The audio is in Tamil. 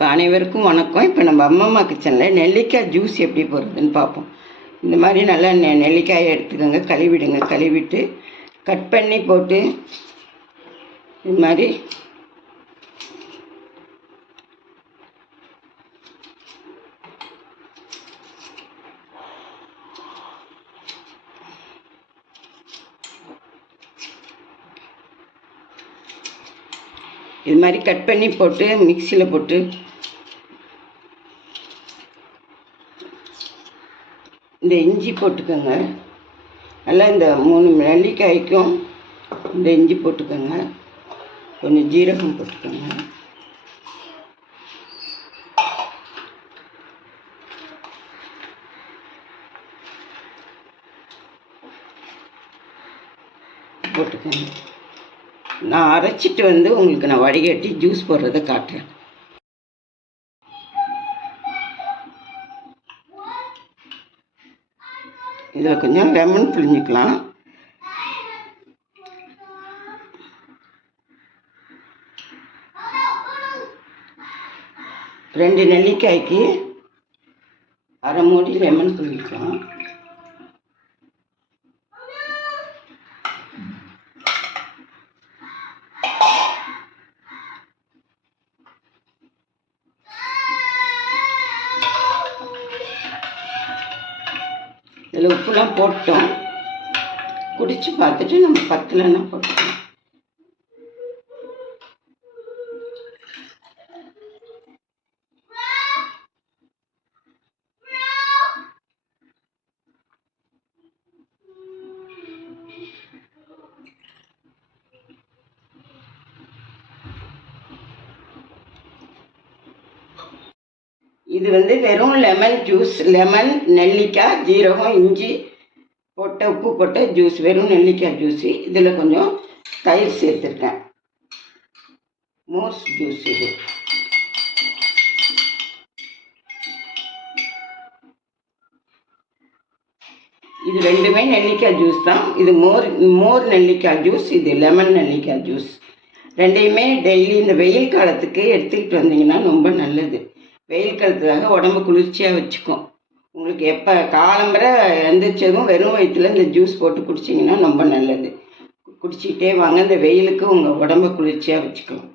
இப்போ அனைவருக்கும் வணக்கம். இப்போ நம்ம அம்மம்மா கிச்சனில் நெல்லிக்காய் ஜூஸ் எப்படி போடுறதுன்னு பார்ப்போம். இந்த மாதிரி நல்லா நெல்லிக்காயை எடுத்துக்கோங்க, கழுவிடுங்க. கழுவிட்டு கட் பண்ணி போட்டு இது மாதிரி கட் பண்ணி போட்டு மிக்சியில் போட்டு இந்த இஞ்சி போட்டுக்கோங்க. நல்லா இந்த 3 நெல்லிக்காய்க்கும் இந்த இஞ்சி போட்டுக்கோங்க. கொஞ்சம் ஜீரகம் போட்டுக்கோங்க. போட்டுக்கோங்க. நான் அரைச்சிட்டு உங்களுக்கு நான் வடிகட்டி ஜூஸ் போடுறதை காட்டுறேன். இதில் கொஞ்சம் லெமன் புழிஞ்சிக்கலாம். ரெண்டு நெல்லிக்காய்க்கு அரை மூடி லெமன் புழிஞ்சிக்கலாம். இதில் உப்புலாம் போட்டோம். குடித்து பார்த்துட்டு நம்ம பத்தலைன்னா போட்டுக்கலாம். இது வெறும் லெமன் ஜூஸ். லெமன், நெல்லிக்காய், ஜீரகம், இஞ்சி போட்ட உப்பு போட்ட ஜூஸ், வெறும் நெல்லிக்காய் ஜூஸு. இதில் கொஞ்சம் தயிர் சேர்த்துருக்கேன். மோர்ஸ் ஜூஸ் இது ரெண்டுமே நெல்லிக்காய் ஜூஸ் தான். இது மோர் நெல்லிக்காய் ஜூஸ், இது லெமன் நெல்லிக்காய் ஜூஸ். ரெண்டையுமே டெய்லி இந்த வெயில் காலத்துக்கு எடுத்துக்கிட்டு வந்தீங்கன்னா ரொம்ப நல்லது. வெயில் காலத்துக்காக உடம்பு குளிர்ச்சியாக வச்சுக்கும். உங்களுக்கு எப்போ காலம்பரை எந்திரிச்சதும் வெறும் வயிற்றுல இந்த ஜூஸ் போட்டு குடிச்சிங்கன்னா ரொம்ப நல்லது. குடிச்சிக்கிட்டே வாங்க. இந்த வெயிலுக்கு உங்கள் உடம்பை குளிர்ச்சியாக வச்சுக்கலாம்.